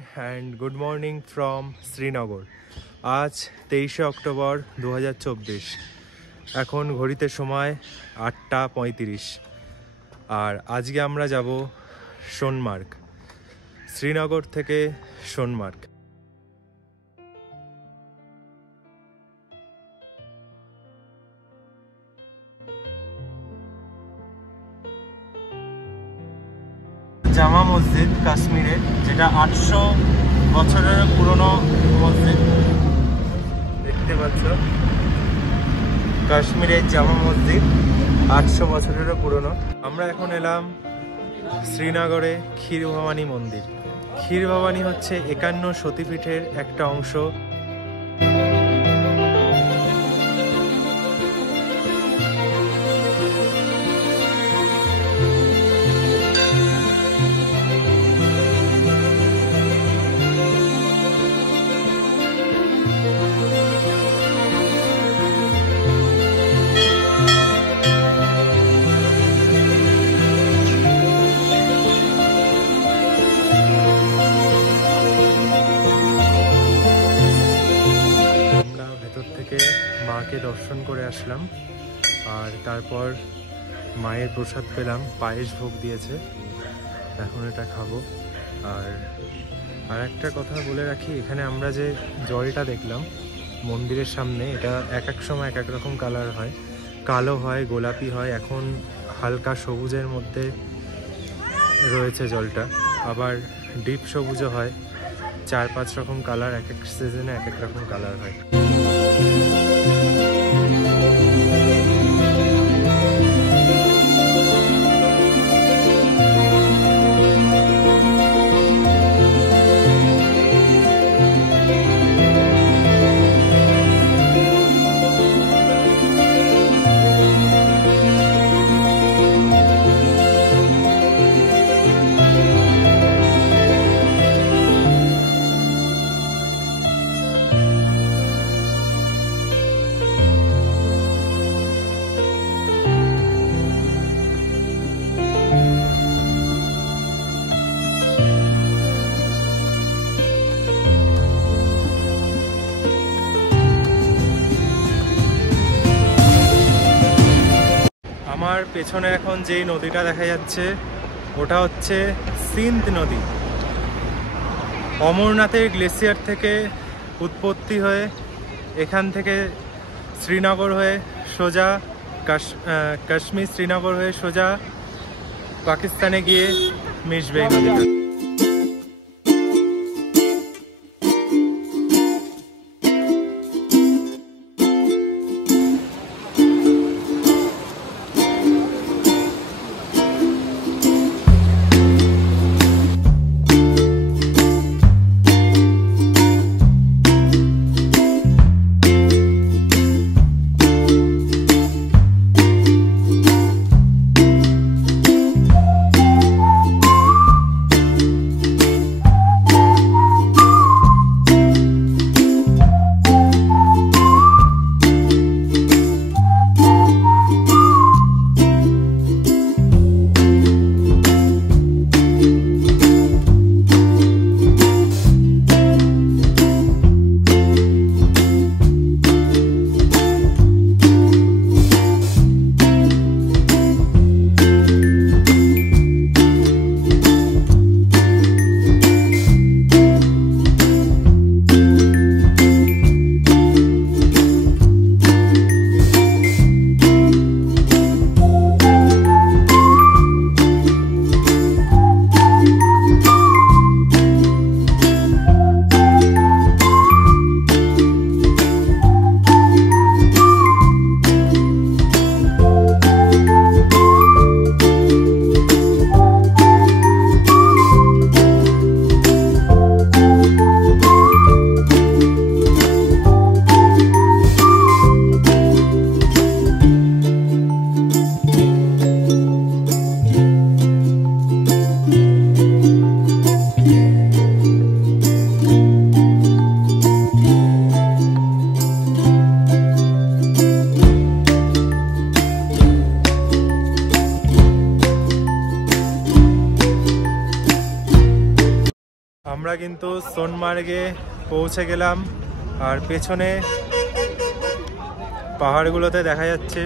and good morning from Srinagar. আজ 23শে অক্টোবর 2024। এখন ঘড়িতে সময় 8:35 আর আজকে আমরা যাব সোনমার্গ, শ্রীনগর থেকে সোনমার্গ। জামা মসজিদ কাশ্মীরের, যেটা 800 বছরের পুরনো মসজিদ। দেখতে পাচ্ছ কাশ্মীরের জামা মসজিদ 800 বছরেরও পুরনো। আমরা এখন এলাম শ্রীনগরে ক্ষীর ভবানী মন্দির। ক্ষীর ভবানী হচ্ছে 51 সতীপীঠের একটা অংশ। মাকে দর্শন করে আসলাম আর তারপর মায়ের প্রসাদ পেলাম, পায়েস ভোগ দিয়েছে, এখন এটা খাবো। আর একটা কথা বলে রাখি, এখানে আমরা যে জলটা দেখলাম মন্দিরের সামনে, এটা এক এক সময় এক এক রকম কালার হয়, কালো হয়, গোলাপি হয়, এখন হালকা সবুজের মধ্যে রয়েছে জলটা, আবার ডিপ সবুজও হয়। 4-5 রকম কালার, এক এক সিজনে এক এক রকম কালার হয়। আমার পেছনে এখন যেই নদীটা দেখা যাচ্ছে ওটা হচ্ছে সিন্ধ নদী। অমরনাথের গ্লেসিয়ার থেকে উৎপত্তি হয়ে এখান থেকে শ্রীনগর হয়ে সোজা কাশ্মীর, শ্রীনগর হয়ে সোজা পাকিস্তানে গিয়ে মিশবে এই নদীটা। কিন্তু সোনমার্গে পৌঁছে গেলাম। আর পেছনে পাহাড়গুলোতে দেখা যাচ্ছে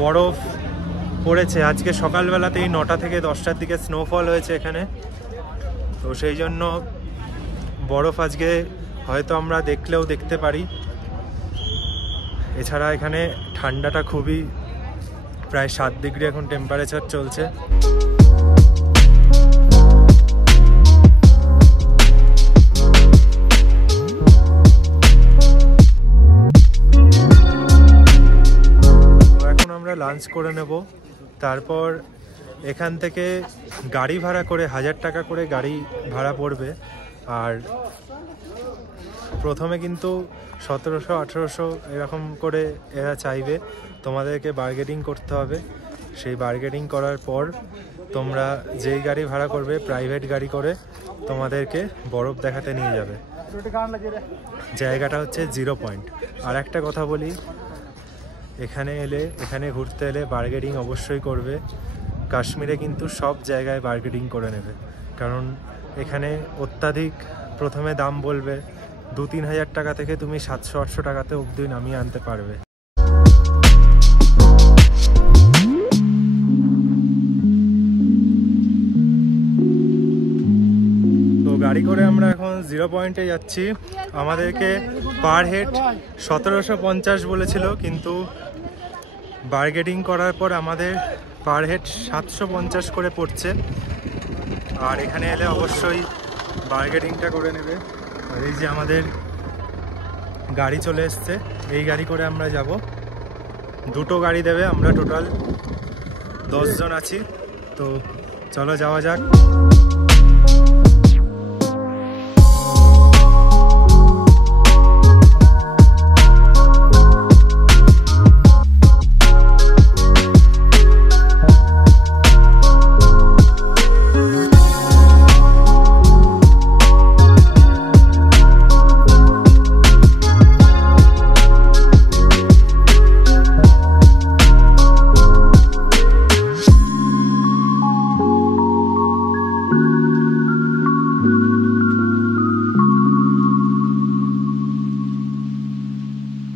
বরফ পড়েছে। আজকে সকালবেলাতেই 9টা থেকে 10টার দিকে স্নোফল হয়েছে এখানে, তো সেই জন্য বরফ আজকে হয়তো আমরা দেখলেও দেখতে পারি। এছাড়া এখানে ঠান্ডাটা খুবই, প্রায় 7 ডিগ্রি এখন টেম্পারেচার চলছে। এখন আমরা লাঞ্চ করে নেব, তারপর এখান থেকে গাড়ি ভাড়া করে 1000 টাকা করে গাড়ি ভাড়া পড়বে। আর প্রথমে কিন্তু 1700-1800 এরকম করে এরা চাইবে, তোমাদেরকে বার্গেনিং করতে হবে। সেই বার্গেনিং করার পর তোমরা যেই গাড়ি ভাড়া করবে, প্রাইভেট গাড়ি করে তোমাদেরকে বরফ দেখাতে নিয়ে যাবে। জায়গাটা হচ্ছে 0 পয়েন্ট। আর একটা কথা বলি, এখানে ঘুরতে এলে বার্গেনিং অবশ্যই করবে। কাশ্মীরে কিন্তু সব জায়গায় বার্গেনিং করে নেবে, কারণ এখানে অত্যাধিক প্রথমে দাম বলবে। 2-3 হাজার টাকা থেকে তুমি 700-800 টাকাতে অবধি নামিয়ে আনতে পারবে। তো গাড়ি করে আমরা এখন 0 পয়েন্টে যাচ্ছি। আমাদেরকে পার হেড 1750 বলেছিল, কিন্তু বার্গেনিং করার পর আমাদের পার হেড 750 করে পড়ছে। আর এখানে এলে অবশ্যই বার্গেনিংটা করে নেবে। আর এই যে আমাদের গাড়ি চলে এসছে, এই গাড়ি করে আমরা যাব। 2টো গাড়ি দেবে, আমরা টোটাল 10 জন আছি। তো চলো যাওয়া যাক।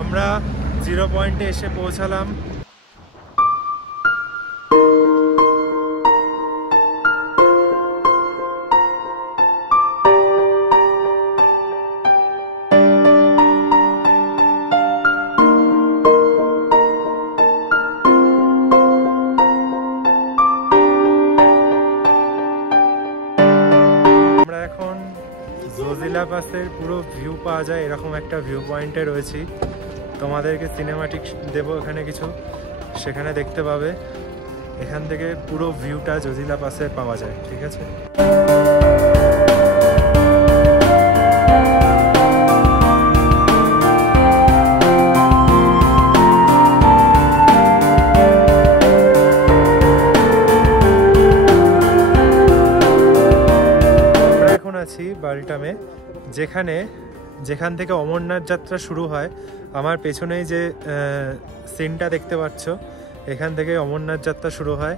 আমরা 0 পয়েন্টে এসে পৌঁছালাম। আমরা এখন জোজিলা পাসের পুরো ভিউ পাওয়া যায় এরকম একটা ভিউ পয়েন্টে রয়েছি। তোমাদেরকে সিনেমাটিক দেবো এখানে কিছু, সেখানে দেখতে পাবে। এখান থেকে পুরো ভিউটা জোজিলা পাসে পাওয়া যায়, ঠিক আছে? আমরা এখন আছি বালটামে, যেখান থেকে অমরনাথ যাত্রা শুরু হয়। আমার পেছনেই যে সিনটা দেখতে পাচ্ছ, এখান থেকে অমরনাথ যাত্রা শুরু হয়।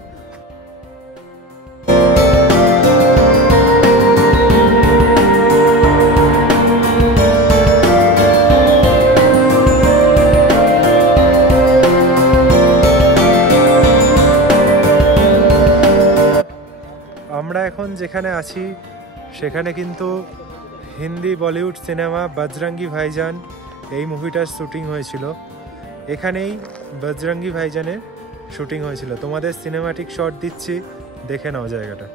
আমরা এখন যেখানে আছি সেখানে কিন্তু হিন্দি বলিউড সিনেমা বজরঙ্গি ভাইজান এই মুভিটার শুটিং হয়েছিল। এখানেই বজরঙ্গি ভাইজানের শুটিং হয়েছিল। তোমাদের সিনেমাটিক শট দিচ্ছি, দেখে নাও জায়গাটা।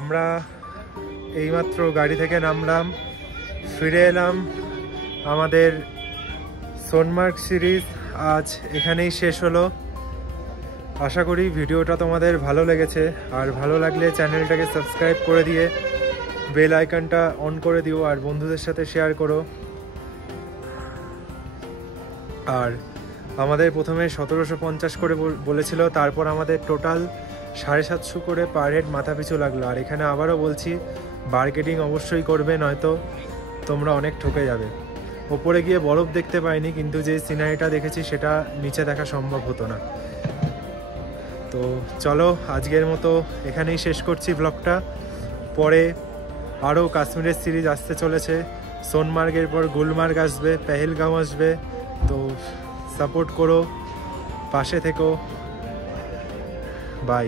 আমরা এইমাত্র গাড়ি থেকে নামলাম, ফিরে এলাম। আমাদের সোনমার্গ সিরিজ আজ এখানেই শেষ হলো। আশা করি ভিডিওটা তোমাদের ভালো লেগেছে। আর ভালো লাগলে চ্যানেলটাকে সাবস্ক্রাইব করে দিয়ে বেল আইকনটা অন করে দিও, আর বন্ধুদের সাথে শেয়ার করো। আর আমাদের প্রথমে 1750 করে বলেছিল, তারপর আমাদের টোটাল 750 করে পার হেড মাথা পিছু লাগলো। আর এখানে আবারও বলছি, বার্গেনিং অবশ্যই করবে, নয়তো তোমরা অনেক ঠকে যাবে। ওপরে গিয়ে বরফ দেখতে পাইনি, কিন্তু যে সিনারিটা দেখেছি সেটা নিচে দেখা সম্ভব হতো না। তো চলো আজকের মতো এখানেই শেষ করছি ব্লগটা। পরে আরও কাশ্মীরের সিরিজ আসতে চলেছে। সোনমার্গের পর গুলমার্গ আসবে, পেহেলগাঁও আসবে। তো সাপোর্ট করো, পাশে থেকো। বাই।